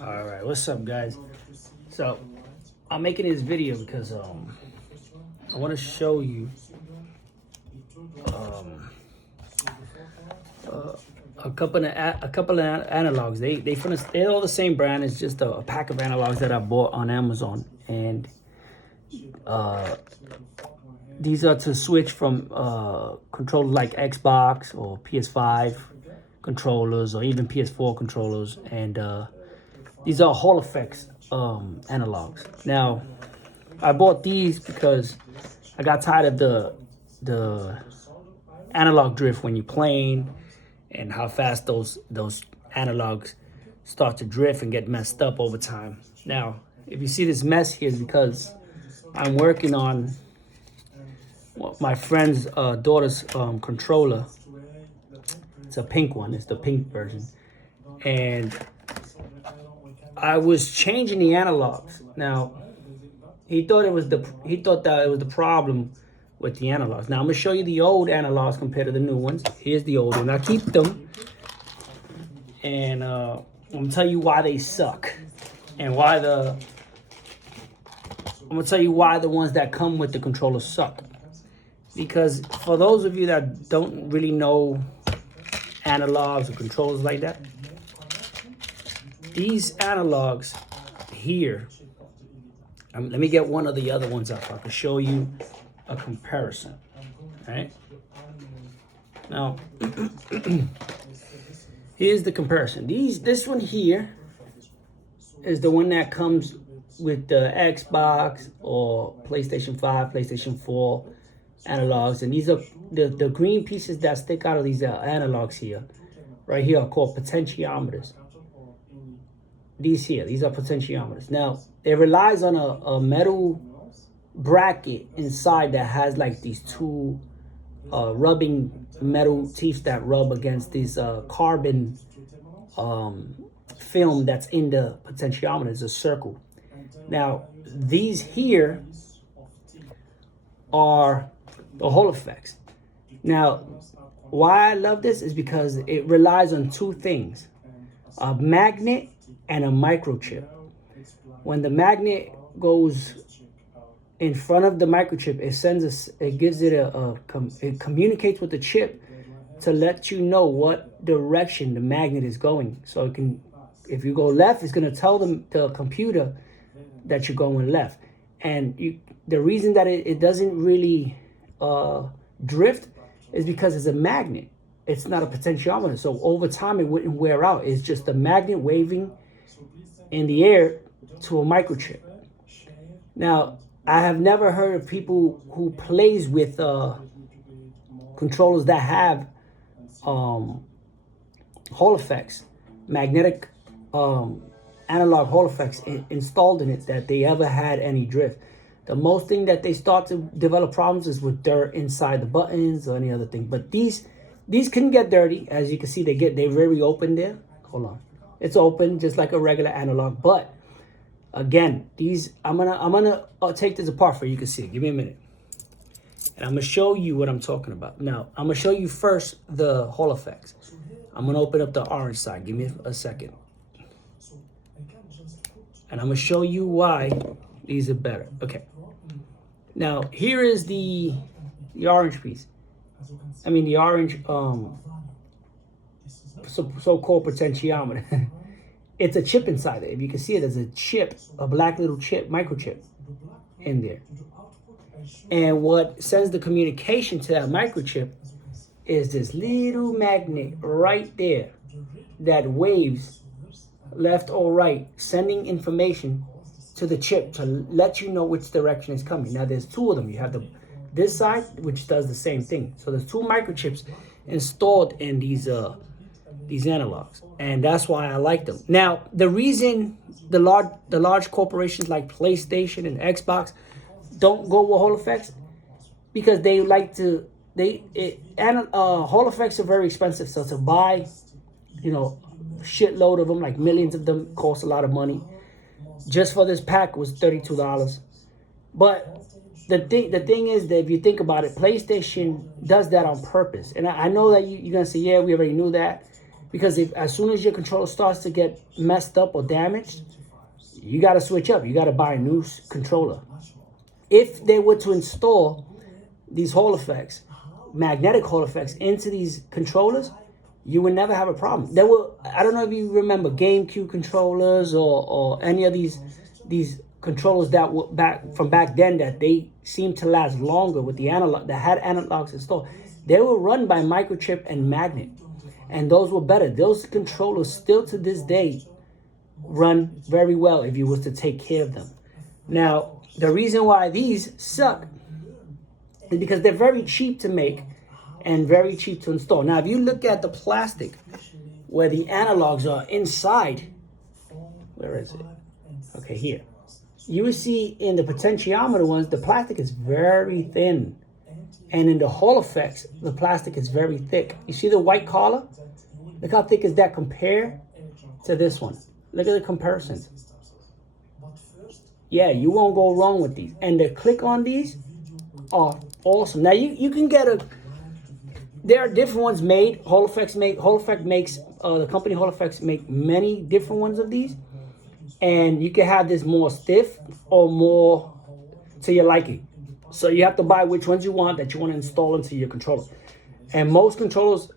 All right, what's up, guys? So I'm making this video because I want to show you um uh, a couple of analogs. They're all the same brand. It's just a pack of analogs that I bought on Amazon, and uh, these are to switch from controllers like Xbox or PS5 controllers or even PS4 controllers, and these are Hall effects analogs. Now, I bought these because I got tired of the analog drift when you're playing, and how fast those analogs start to drift and get messed up over time. Now, if you see this mess here, it's because I'm working on my friend's daughter's controller. It's a pink one. It's the pink version, and I was changing the analogs. Now, he thought that it was the problem with the analogs. Now I'm gonna show you the old analogs compared to the new ones. Here's the old one. I keep them, and I'm gonna tell you why they suck, and I'm gonna tell you why the ones that come with the controller suck. Because for those of you that don't really know analogs or controllers like that, these analogs here. Let me get one of the other ones up so I can show you a comparison. All right. Now, here's the comparison. This one here is the one that comes with the Xbox or PlayStation 5, PlayStation 4 analogs, and these are the green pieces that stick out of these analogs here. Right here are called potentiometers. These are potentiometers. Now, it relies on a metal bracket inside that has like these two rubbing metal teeth that rub against this carbon film that's in the potentiometer. It's a circle. Now, these here are the Hall effects. Now, why I love this is because it relies on two things: a magnet and a microchip. When the magnet goes in front of the microchip, it communicates with the chip to let you know what direction the magnet is going. So it can, if you go left, it's going to tell the computer that you're going left. And the reason that it doesn't really drift is because it's a magnet. It's not a potentiometer. So over time, it wouldn't wear out. It's just the magnet waving in the air to a microchip. Now, I have never heard of people who plays with controllers that have Hall effects, magnetic analog Hall effects installed in it, that they ever had any drift. The most thing that they start to develop problems is with dirt inside the buttons or any other thing. But these can get dirty. As you can see, they're very open there. Hold on. It's open just like a regular analog. But again, I'm gonna take this apart for you can see it. Give me a minute. And I'm gonna show you what I'm talking about. Now, I'm gonna show you first the Hall effects. I'm gonna open up the orange side. Give me a second. And I'm gonna show you why these are better. Okay. Now, here is the orange piece. I mean the orange so-called potentiometer. It's a chip inside it. If you can see it, there's a chip, a black little chip, microchip in there. And what sends the communication to that microchip is this little magnet right there that waves left or right, sending information to the chip to let you know which direction is coming. Now, there's two of them. You have this side, which does the same thing. So there's two microchips installed in these analogs, and that's why I like them. Now, the reason the large corporations like PlayStation and Xbox don't go with Hall effects, because they like to Hall effects are very expensive. So to buy, shitload of them, like millions of them, cost a lot of money. Just for this pack was $32. But the thing is that if you think about it, PlayStation does that on purpose. And I know that you're gonna say, yeah, we already knew that. Because if as soon as your controller starts to get messed up or damaged, you got to switch up. You got to buy a new controller. If they were to install these Hall effects, magnetic Hall effects, into these controllers, you would never have a problem. There were, I don't know if you remember GameCube controllers or any of these controllers that were back then that they seemed to last longer with the analog that had analogs installed. They were run by microchip and magnet, and those were better. Those controllers still to this day run very well if you was to take care of them. Now, the reason why these suck is because they're very cheap to make and very cheap to install. Now, if you look at the plastic where the analogs are inside, where is it? Okay, here. You will see in the potentiometer ones, the plastic is very thin. And in the Hall effects, the plastic is very thick. You see the white collar? Look how thick is that compared to this one. Look at the comparisons. Yeah, you won't go wrong with these. And the click on these are awesome. Now you can get there are different ones made. Hall effects makes the company Hall Effects make many different ones of these. And you can have this more stiff or more to your liking. So you have to buy which ones you want that you want to install into your controller. And most controllers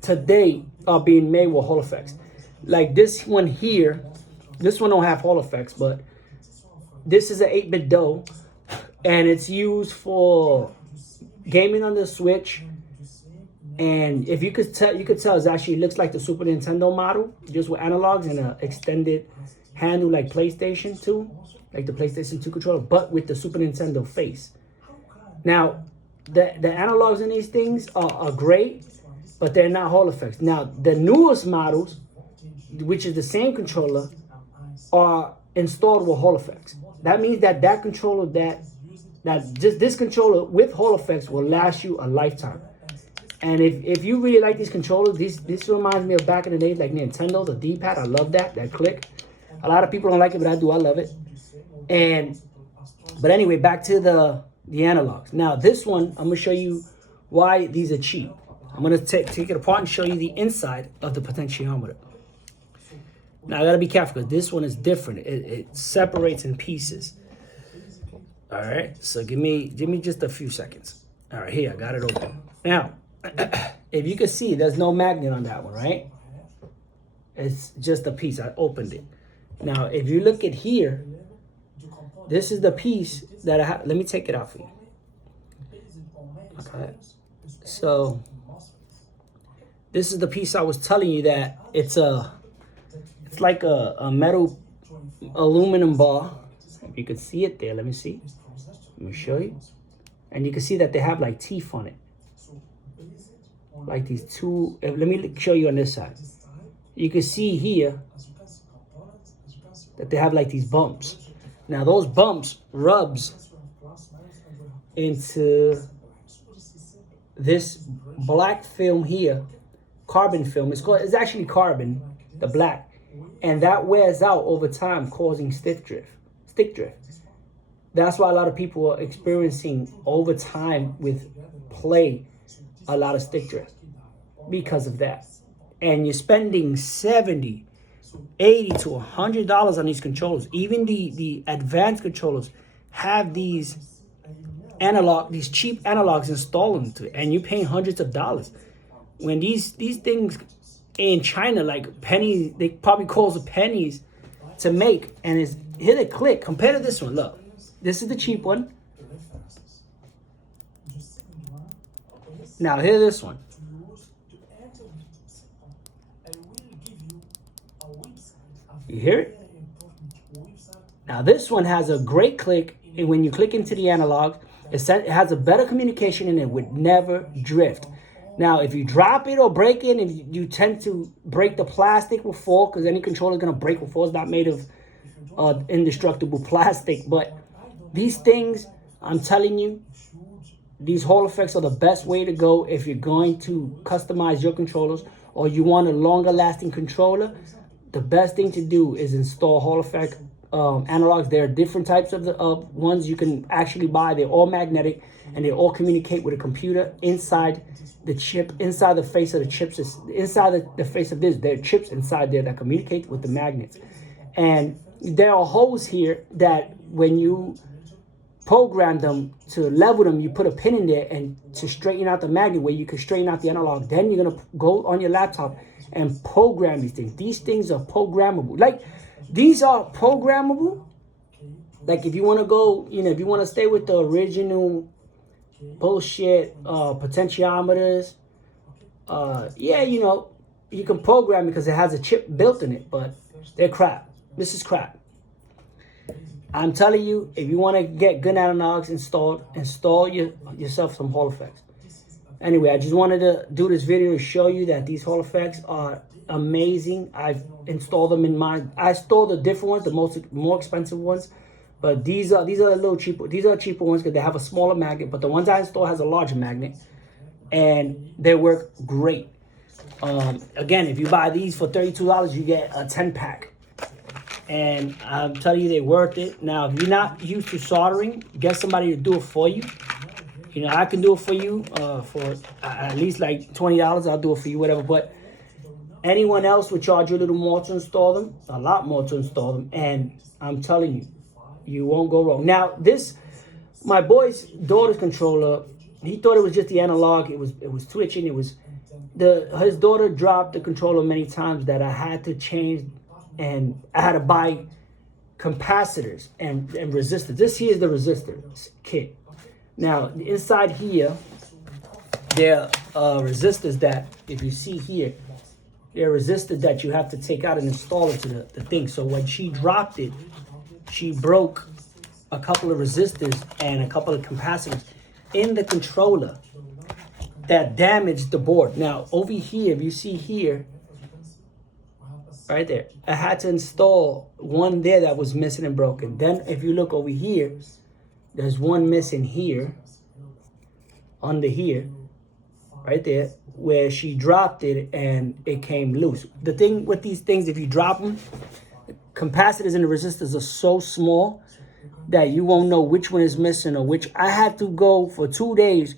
today are being made with Hall effects. Like this one here, this one don't have Hall effects, but this is an 8-bit DOE, and it's used for gaming on the Switch. And if you could tell, it actually looks like the Super Nintendo model, just with analogs and an extended handle like PlayStation 2, like the PlayStation 2 controller, but with the Super Nintendo face. Now, the analogs in these things are great, but they're not Hall effects. Now, the newest models, which is the same controller, are installed with Hall effects. That means that controller, this controller with Hall effects will last you a lifetime. And if you really like these controllers, this reminds me of back in the days, like Nintendo, the D-pad. I love that click. A lot of people don't like it, but I do. I love it. But anyway, back to the analogs. Now, this one, I'm going to show you why these are cheap. I'm going to take it apart and show you the inside of the potentiometer. Now, I got to be careful because this one is different. It separates in pieces. All right, so give me just a few seconds. All right, here, I got it open. Now, if you can see, there's no magnet on that one, right? It's just a piece. I opened it. Now, if you look at here, this is the piece that I have. Let me take it out for you. Okay. So, this is the piece I was telling you that it's like a metal aluminum bar. If you can see it there, let me see. Let me show you. And you can see that they have like teeth on it. Like these two. Let me show you on this side. You can see here that they have like these bumps. Now those bumps rubs into this black film here, carbon film. It's actually carbon, the black, and that wears out over time, causing stick drift. That's why a lot of people are experiencing over time with play a lot of stick drift because of that. And you're spending $70, $80 to $100 on these controllers. Even the advanced controllers have these cheap analogs installed into it, and you're paying hundreds of dollars. When these things in China, like pennies, they probably cost pennies to make, and it's here they click. Compared to this one, look, this is the cheap one. Now here's this one. You hear it? Now this one has a great click, and when you click into the analog, it has a better communication and it would never drift. Now, if you drop it or break it, and you tend to break the plastic with force, because any controller is going to break with force, not made of indestructible plastic. But these things, I'm telling you, these Hall effects are the best way to go if you're going to customize your controllers or you want a longer lasting controller. The best thing to do is install Hall effect analogs. There are different types of the ones you can actually buy. They're all magnetic, and they all communicate with a computer inside the chip, inside the face of the chips, inside the face of this. There are chips inside there that communicate with the magnets. And there are holes here that when you program them to level them, you put a pin in there and to straighten out the magnet where you can straighten out the analog. Then you're gonna go on your laptop and program these things. These things are programmable. Like, these are programmable. Like, if you want to go, if you want to stay with the original bullshit potentiometers, yeah, you can program it because it has a chip built in it, but they're crap. This is crap. I'm telling you, if you want to get good analogs installed, install yourself some Hall effects. Anyway, I just wanted to do this video to show you that these Hall effects are amazing. I've installed them in mine. I installed the different ones, the more expensive ones, but these are a little cheaper. These are cheaper ones because they have a smaller magnet. But the ones I installed has a larger magnet, and they work great. Again, if you buy these for $32, you get a 10-pack. And I'm telling you, they're worth it. Now, if you're not used to soldering, get somebody to do it for you. I can do it for you for at least like $20. I'll do it for you, whatever. But anyone else would charge you a little more to install them, a lot more to install them. And I'm telling you, you won't go wrong. Now, my boy's daughter's controller, he thought it was just the analog. It was twitching. His daughter dropped the controller many times that I had to change. And I had to buy capacitors and resistors. This here is the resistor kit. Now, inside here, there are resistors that, if you see here, there are resistors that you have to take out and install into the thing. So when she dropped it, she broke a couple of resistors and a couple of capacitors in the controller that damaged the board. Now, over here, if you see here, right there, I had to install one there that was missing and broken. Then if you look over here, there's one missing here, under here, right there, where she dropped it and it came loose. The thing with these things, if you drop them, the capacitors and the resistors are so small that you won't know which one is missing or which. I had to go for 2 days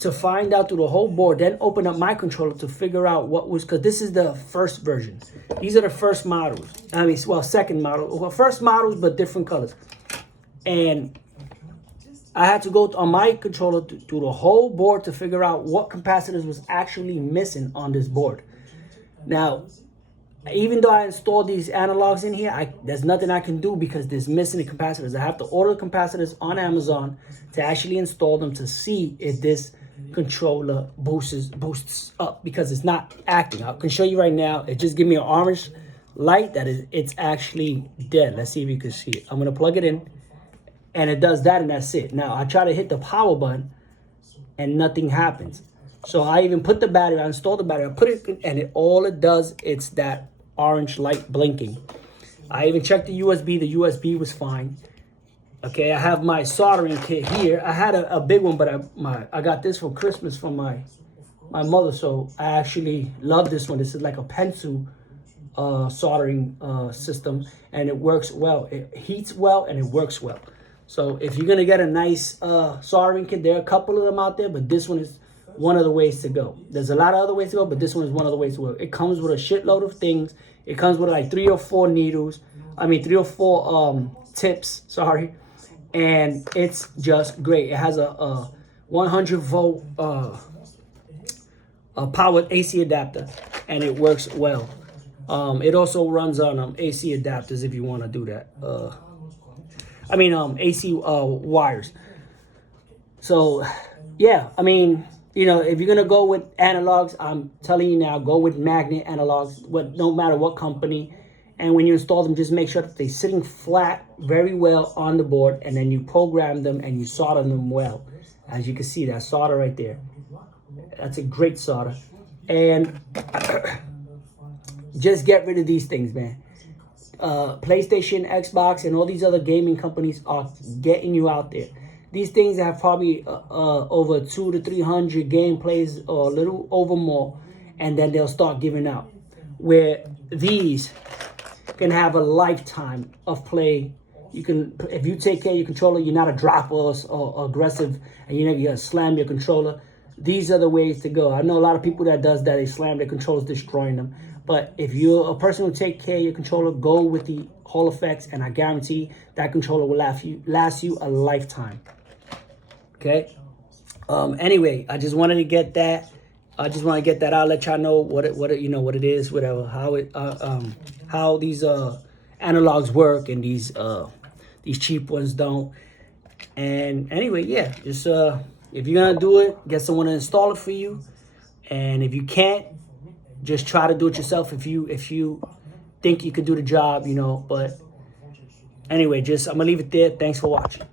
to find out through the whole board, then open up my controller to figure out what was, because this is the first version. These are the first models. Second model. Well, first models, but different colors. And I had to go on my controller through the whole board to figure out what capacitors was actually missing on this board. Now, even though I installed these analogs in here, there's nothing I can do because there's missing the capacitors. I have to order the capacitors on Amazon to actually install them to see if this controller boosts up, because it's not acting. I can show you right now. It just give me an orange light that it's actually dead. Let's see if you can see it. I'm gonna plug it in, and it does that, and that's it. Now I try to hit the power button, and nothing happens. So I even put the battery. I installed the battery. I put it in, and all it does, it's that orange light blinking. I even checked the USB. The USB was fine. Okay, I have my soldering kit here. I had a big one, but I got this for Christmas from my mother, so I actually love this one. This is like a pencil soldering system, and it works well. It heats well, and it works well. So if you're gonna get a nice soldering kit, there are a couple of them out there, but this one is one of the ways to go. There's a lot of other ways to go, but this one is one of the ways to go. It comes with a shitload of things. It comes with like 3 or 4 needles. 3 or 4 tips, sorry. And it's just great. It has a 100 volt powered AC adapter, and it works well. It also runs on AC adapters if you want to do that. AC wires. So, yeah, if you're going to go with analogs, I'm telling you now, go with magnet analogs, no matter what company. And when you install them, just make sure that they're sitting flat very well on the board, and then you program them and you solder them well. As you can see, that solder right there. That's a great solder. And just get rid of these things, man. PlayStation, Xbox, and all these other gaming companies are getting you out there. These things have probably over 200 to 300 gameplays or a little over more, and then they'll start giving out. Where these, can have a lifetime of play. You can, if you take care of your controller, you're not a dropper or aggressive, and you're gonna slam your controller. These are the ways to go. I know a lot of people that does that. They slam their controllers, destroying them. But if you're a person who take care of your controller, go with the Hall effects, and I guarantee that controller will last you a lifetime. Okay. Anyway, I just wanted to get that. I just want to get that out. Let y'all know what it is, whatever. How these analogs work, and these cheap ones don't. And anyway, yeah, just if you're gonna do it, get someone to install it for you. And if you can't, just try to do it yourself. If you think you could do the job, But anyway, I'm gonna leave it there. Thanks for watching.